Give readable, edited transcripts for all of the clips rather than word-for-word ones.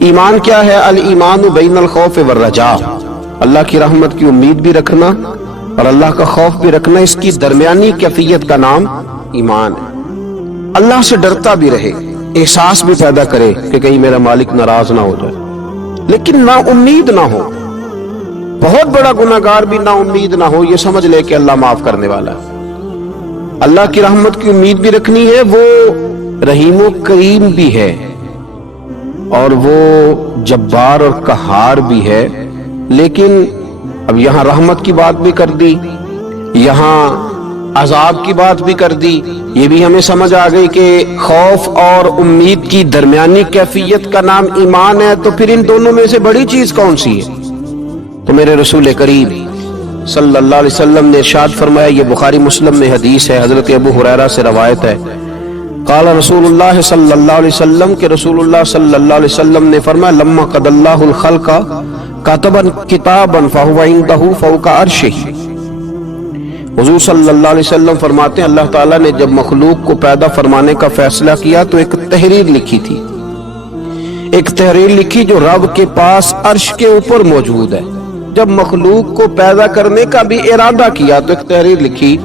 ایمان کیا ہے؟ الایمان بین الخوف والرجاء، اللہ کی رحمت کی امید بھی رکھنا اور اللہ کا خوف بھی رکھنا، اس کی درمیانی کیفیت کا نام ایمان ہے۔ اللہ سے ڈرتا بھی رہے، احساس بھی پیدا کرے کہ کہیں میرا مالک ناراض نہ ہو جائے، لیکن نا امید نہ ہو، بہت بڑا گناہگار بھی نا امید نہ ہو، یہ سمجھ لے کہ اللہ معاف کرنے والا ہے۔ اللہ کی رحمت کی امید بھی رکھنی ہے، وہ رحیم و کریم بھی ہے اور وہ جبار اور قہار بھی ہے، لیکن اب یہاں رحمت کی بات بھی کر دی، یہاں عذاب کی بات بھی کر دی، یہ بھی ہمیں سمجھ آ گئی کہ خوف اور امید کی درمیانی کیفیت کا نام ایمان ہے، تو پھر ان دونوں میں سے بڑی چیز کون سی ہے؟ تو میرے رسول کریم صلی اللہ علیہ وسلم نے ارشاد فرمایا، یہ بخاری مسلم میں حدیث ہے، حضرت ابو ہریرہ سے روایت ہے، قال رسول اللہ صلی اللہ علیہ وسلم کہ رسول اللہ صلی اللہ علیہ وسلم نے فرمایا، لما قضى اللہ الخلق كتبا کتابا فهو عنده فوق عرشه۔ حضور صلی اللہ علیہ وسلم فرماتے ہیں اللہ تعالیٰ نے جب مخلوق کو پیدا فرمانے کا فیصلہ کیا تو ایک تحریر لکھی تھی، ایک تحریر لکھی جو رب کے پاس عرش کے اوپر موجود ہے۔ جب مخلوق کو پیدا کرنے کا بھی ارادہ کیا تو ایک تحریر لکھی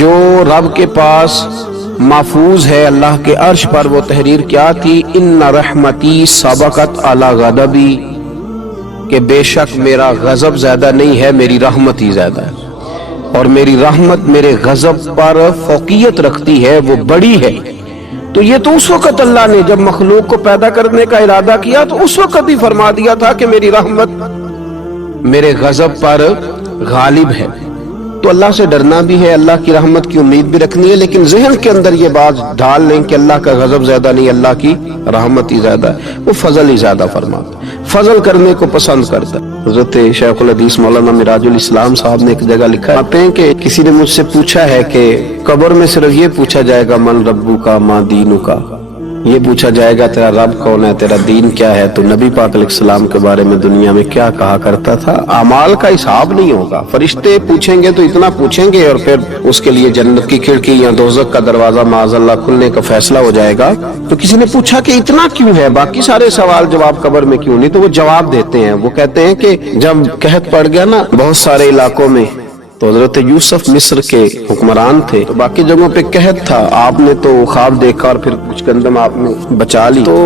جو رب کے پاس محفوظ ہے اللہ کے عرش پر۔ وہ تحریر کیا تھی؟ ان رحمتی سبقت علی غضبی، کہ بے شک میرا غضب زیادہ نہیں ہے، میری رحمت ہی زیادہ ہے، اور میری رحمت میرے غضب پر فوقیت رکھتی ہے، وہ بڑی ہے۔ تو یہ تو اس وقت اللہ نے جب مخلوق کو پیدا کرنے کا ارادہ کیا تو اس وقت ہی فرما دیا تھا کہ میری رحمت میرے غضب پر غالب ہے۔ تو اللہ سے ڈرنا بھی ہے، اللہ کی رحمت کی امید بھی رکھنی ہے، لیکن ذہن کے اندر یہ بات ڈال لیں کہ اللہ کا غضب زیادہ نہیں، اللہ کی رحمت ہی زیادہ ہے، وہ فضل ہی زیادہ فرماتا ہے، فضل کرنے کو پسند کرتا ہے۔ حضرت شیخ الحدیث مولانا مراج الاسلام صاحب نے ایک جگہ لکھا ہے کہ کسی نے مجھ سے پوچھا ہے کہ قبر میں صرف یہ پوچھا جائے گا من ربو کا ما دینو کا، یہ پوچھا جائے گا تیرا رب کون ہے، تیرا دین کیا ہے، تو نبی پاک علیہ السلام کے بارے میں دنیا میں کیا کہا کرتا تھا؟ اعمال کا حساب نہیں ہوگا، فرشتے پوچھیں گے تو اتنا پوچھیں گے اور پھر اس کے لیے جنت کی کھڑکی یا دوزخ کا دروازہ معاذ اللہ کھلنے کا فیصلہ ہو جائے گا۔ تو کسی نے پوچھا کہ اتنا کیوں ہے، باقی سارے سوال جواب قبر میں کیوں نہیں؟ تو وہ جواب دیتے ہیں، وہ کہتے ہیں کہ جب قحط پڑ گیا نا بہت سارے علاقوں میں، تو حضرت یوسف مصر کے حکمران تھے، تو باقی جگہوں پہ قحط تھا، آپ نے تو خواب دیکھا اور پھر کچھ گندم آپ نے بچا لی، تو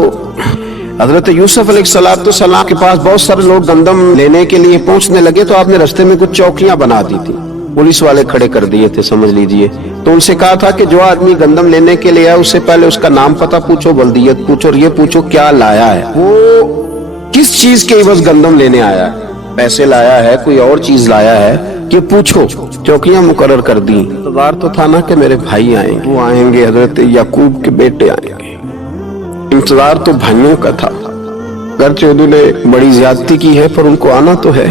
حضرت یوسف علیہ السلام کے پاس بہت سارے لوگ گندم لینے کے لیے پہنچنے لگے، تو آپ نے رستے میں کچھ چوکیاں بنا دی تھی، پولیس والے کھڑے کر دیے تھے سمجھ لیجئے، تو ان سے کہا تھا کہ جو آدمی گندم لینے کے لیے آئے اس سے پہلے اس کا نام پتہ پوچھو، بلدیت پوچھو، اور یہ پوچھو کیا لایا ہے، وہ کس چیز کے عوض گندم لینے آیا ہے، پیسے لایا ہے، کوئی اور چیز لایا ہے، کہ پوچھو۔ چوکیاں مقرر کر دی، انتظار تو تھا نا کہ میرے بھائی آئیں گے، وہ آئیں گے، حضرت یعقوب کے بیٹے آئیں گے، انتظار تو بھائیوں کا تھا، گرچہ انہوں نے بڑی زیادتی کی ہے پر ان کو آنا تو ہے۔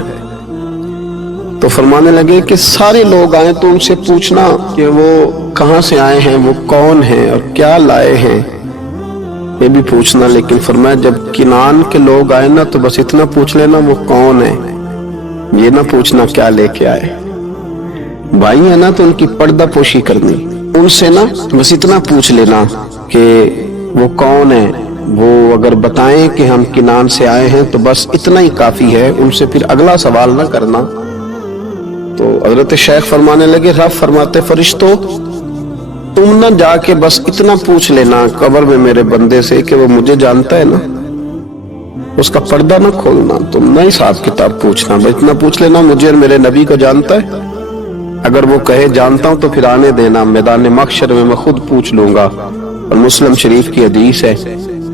تو فرمانے لگے کہ سارے لوگ آئیں تو ان سے پوچھنا کہ وہ کہاں سے آئے ہیں، وہ کون ہیں اور کیا لائے ہیں، یہ بھی پوچھنا، لیکن فرمایا جب کنعان کے لوگ آئے نا تو بس اتنا پوچھ لینا وہ کون ہے، یہ نہ پوچھنا کیا لے کے آئے، بھائی ہے نا تو ان کی پردہ پوشی کرنی، ان سے نا بس اتنا پوچھ لینا کہ وہ کون ہے، وہ اگر بتائیں کہ ہم کنعان سے آئے ہیں تو بس اتنا ہی کافی ہے، ان سے پھر اگلا سوال نہ کرنا۔ تو حضرت شیخ فرمانے لگے رب فرماتے فرشتوں تم نہ جا کے بس اتنا پوچھ لینا قبر میں میرے بندے سے کہ وہ مجھے جانتا ہے نا، اس کا پردہ نہ کھولنا، تم نہ حساب کتاب پوچھنا، بس اتنا پوچھ لینا مجھے اور میرے نبی کو جانتا ہے، اگر وہ کہے جانتا ہوں تو پھر آنے دینا، میدان محشر میں میں خود پوچھ لوں گا۔ اور مسلم شریف کی حدیث ہے،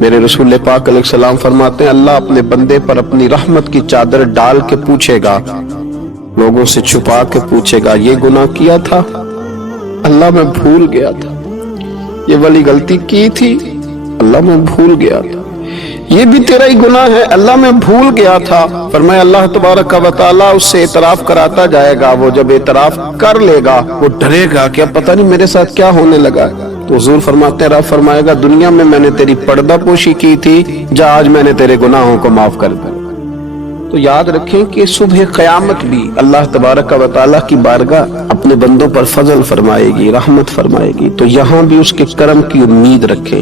میرے رسول پاک علیہ السلام فرماتے ہیں اللہ اپنے بندے پر اپنی رحمت کی چادر ڈال کے پوچھے گا، لوگوں سے چھپا کے پوچھے گا یہ گناہ کیا تھا اللہ میں بھول گیا تھا، یہ والی غلطی کی تھی اللہ میں بھول گیا تھا، یہ بھی تیرا ہی گناہ ہے اللہ میں بھول گیا تھا۔ فرمایا اللہ تبارک و تعالیٰ اس سے اعتراف کراتا جائے گا، وہ جب اعتراف کر لے گا وہ ڈرے گا کہ اب پتہ نہیں میرے ساتھ کیا ہونے لگا ہے، تو حضور فرماتے ہیں رب فرمائے گا دنیا میں نے تیری پردہ پوشی کی تھی، جا آج میں نے تیرے گناہوں کو معاف کر دیا۔ تو یاد رکھیں کہ صبح قیامت بھی اللہ تبارک و تعالیٰ کی بارگاہ اپنے بندوں پر فضل فرمائے گی، رحمت فرمائے گی، تو یہاں بھی اس کے کرم کی امید رکھیں،